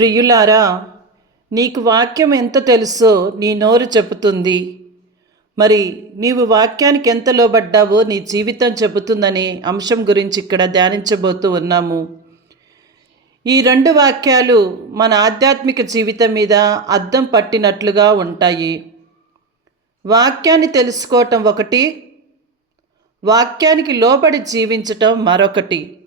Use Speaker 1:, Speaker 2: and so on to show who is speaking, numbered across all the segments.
Speaker 1: ప్రియులారా నీకు వాక్యం ఎంత తెలుసో నీ నోరు చెబుతుంది. మరి నీవు వాక్యానికి ఎంత లోబడ్డావో నీ జీవితం చెబుతుందనే అంశం గురించి ఇక్కడ ధ్యానించబోతూ ఉన్నాము. ఈ రెండు వాక్యాలు మన ఆధ్యాత్మిక జీవితం మీద అద్దం పట్టినట్లుగా ఉంటాయి. వాక్యాన్ని తెలుసుకోవటం ఒకటి వాక్యానికి లోబడి జీవించటం మరొకటి.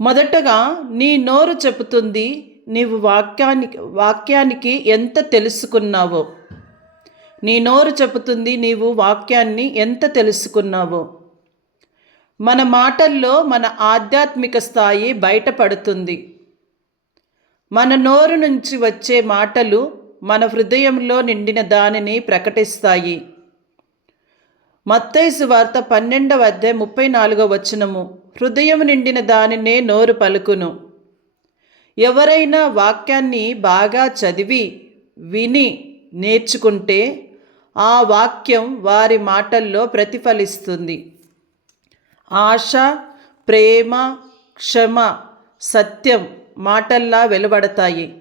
Speaker 1: మొదటగా నీ నోరు చెబుతుంది నీవు వాక్యానికి వాక్యానికి ఎంత తెలుసుకున్నావో. నీ నోరు చెబుతుంది నీవు వాక్యాన్ని ఎంత తెలుసుకున్నావో. మన మాటల్లో మన ఆధ్యాత్మిక స్థాయి బయటపడుతుంది. మన నోరు నుంచి వచ్చే మాటలు మన హృదయంలో నిండిన దానిని ప్రకటిస్తాయి. మత్తైసు వార్త పన్నెండవ అధ్యాయం ముప్పై నాలుగవ వచనము. హృదయం నిండిన దానినే నోరు పలుకును. ఎవరైనా వాక్యాన్ని బాగా చదివి విని నేర్చుకుంటే ఆ వాక్యం వారి మాటల్లో ప్రతిఫలిస్తుంది. ఆశ ప్రేమ క్షమ సత్యం మాటల్లా వెలువడతాయి.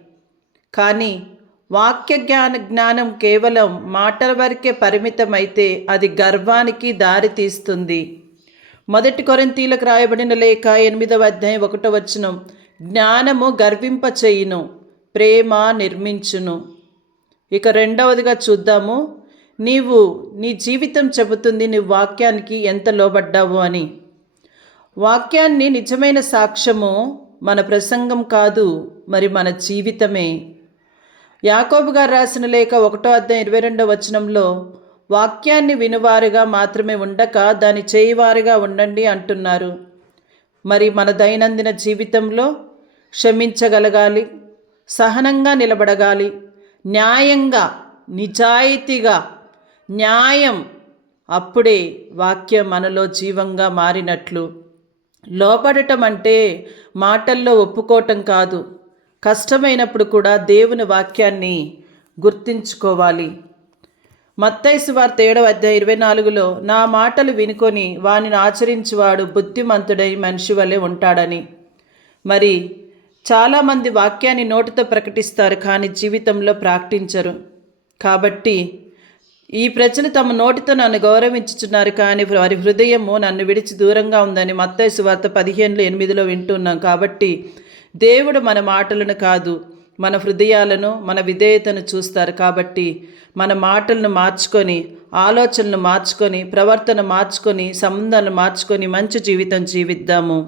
Speaker 1: కానీ వాక్య జ్ఞాన జ్ఞానం కేవలం మాటల వరకే పరిమితమైతే అది గర్వానికి దారి తీస్తుంది. మొదటి కొరంతీలకు రాయబడిన లేఖ ఎనిమిదవ అధ్యాయం ఒకటో వచనం జ్ఞానము గర్వింప చేయును ప్రేమ నిర్మించును. ఇక రెండవదిగా చూద్దాము నీవు నీ జీవితం చెబుతుంది నీ వాక్యానికి ఎంత లోబడ్డావు అని. వాక్యాన్ని నిజమైన సాక్ష్యము మన ప్రసంగం కాదు మరి మన జీవితమే. యాకోబు గారు రాసిన లేఖ ఒకటో అధ్యాయం ఇరవై రెండో వచనంలో వాక్యాన్ని వినువారుగా మాత్రమే ఉండక దాని చేయివారుగా ఉండండి అంటున్నారు. మరి మన దైనందిన జీవితంలో క్షమించగలగాలి సహనంగా నిలబడగాలి న్యాయంగా నిజాయితీగా న్యాయం అప్పుడే వాక్యం మనలో జీవంగా మారినట్లు. లోపడటం అంటే మాటల్లో ఒప్పుకోవటం కాదు. కష్టమైనప్పుడు కూడా దేవుని వాక్యాన్ని గుర్తించుకోవాలి. మత్తైసు వార్త ఏడవ అధ్యాయ ఇరవై నాలుగులో నా మాటలు వినుకొని వానిని ఆచరించేవాడు బుద్ధిమంతుడై మనిషి వలె ఉంటాడని. మరి చాలామంది వాక్యాన్ని నోటితో ప్రకటిస్తారు కానీ జీవితంలో ప్రాక్టించరు కాబట్టి ఈ ప్రజలు తమ నోటితో నన్ను గౌరవించుచున్నారు కానీ వారి హృదయము నన్ను విడిచి దూరంగా ఉందని మత్తైసు వార్త పదిహేనులో ఎనిమిదిలో వింటున్నాం. కాబట్టి దేవుడు మన మాటలను కాదు మన హృదయాలను మన విధేయతను చూస్తారు. కాబట్టి మన మాటలను మార్చుకొని ఆలోచనలు మార్చుకొని ప్రవర్తన మార్చుకొని సంబంధాలను మార్చుకొని మంచి జీవితం జీవిద్దాము.